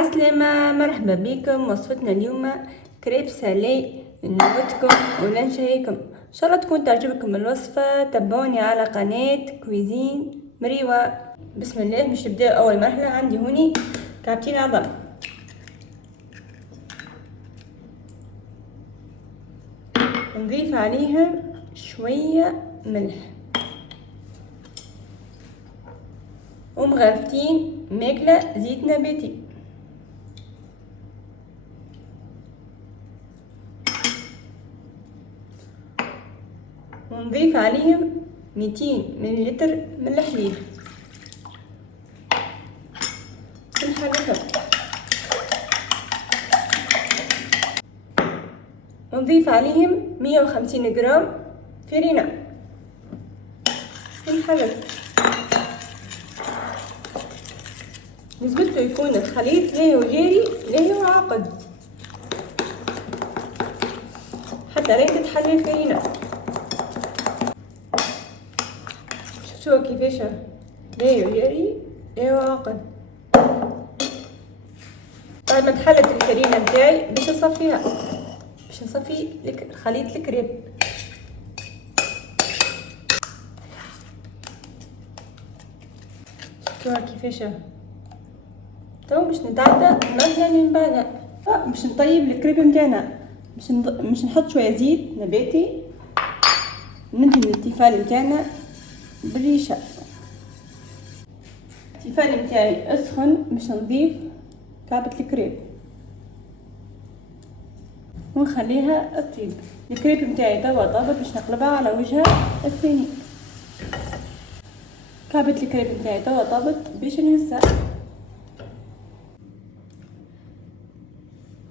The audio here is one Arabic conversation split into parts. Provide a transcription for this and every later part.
عسلامة، مرحبا بكم. وصفتنا اليوم كريب سالي نوتكم ولا نشهيكم. ان شاء الله تكون تعجبكم الوصفة. تابعوني على قناة كويزين مريوة. بسم الله. باش نبداو اول مرحلة. عندي هوني كعبتين عظم، نضيف عليهم شوية ملح ومغرفتين ماكلة زيت نباتي، ونضيف عليهم 200 مليلتر من الحليب ونحركهم، ونضيف عليهم 150 جرام فرينة ونحرك. نسبته يكون الخليط لا هو جاري لا هو عاقد حتى لا تتحلل الفرينة. شوفوا كيفاش لا هو جاري لا هو عاقد. بعد ما تحلت الفرينة نتاعي باش نصفيها، باش نصفي خليط الكريب. شوفوا كيفاش تو باش نتعدى المرحلة اللي من بعدها. باش نطيب الكريب نتاعنا. باش نحط شويه زيت نباتي، ندهن التيفال نتاعنا بالريشه. التيفال نتاعي اسخن باش نضيف كعبة الكريب ونخليها تطيب. الكريب نتاعي توا طابت، باش نقلبها على وجهها الثاني. كعبة الكريب نتاعي توا طابت باش نهزها.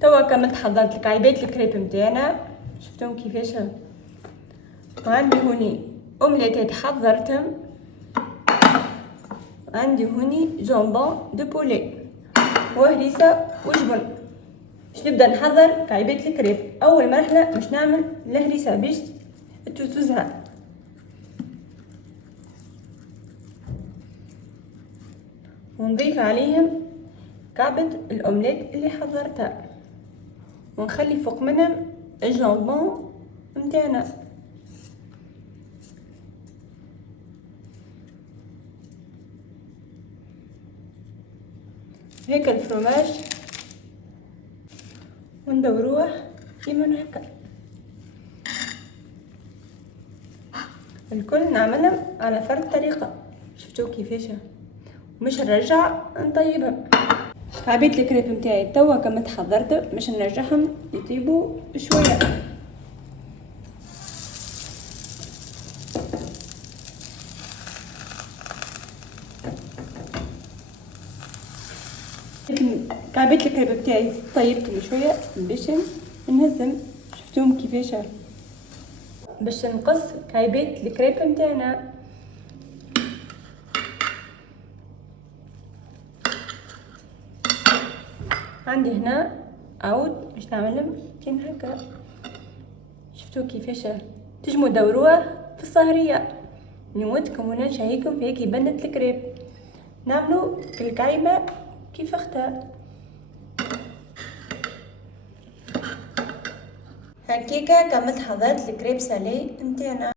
توا كملت حضرت الكعيبات الكريب نتاعنا، شفتهم كيفاش. وعندي هوني اومليتات حضرتهم، عندي هوني جامبون دو بولي وهريسه وجبن. باش نبدا نحضر كعيبات الكريب. اول مرحله باش نعمل الهريسه باش تزوزها. ونضيف عليهم كعبة الأومليت اللي حضرتها، ونخلي فوق منهم الجامبون متاعنا. هيك الفرماج وندوروه كيما هكا. الكل نعملهم على فرد طريقة. شفتوا كيفاش؟ مش نرجع نطيبهم. كعبيت الكريب نتاعي توا كما تحضرت باش نرجعهم يطيبوا شويه. كعبيت الكريب نتاعي طيبتهم شويه باش نهزم. شفتوهم كيفاش؟ باش نقص كعبيت الكريب نتاعنا. عندي هنا عود باش نعملهم كيما هكا. شفتوا كيفاش؟ تجمو دوروه في الصهريه. نودكم ولا نشهيكم في هيك بنة الكريب. نعملوا الكعيبه كيف اختار. هكاكا كملت حضرت الكريب سالي نتاعنا.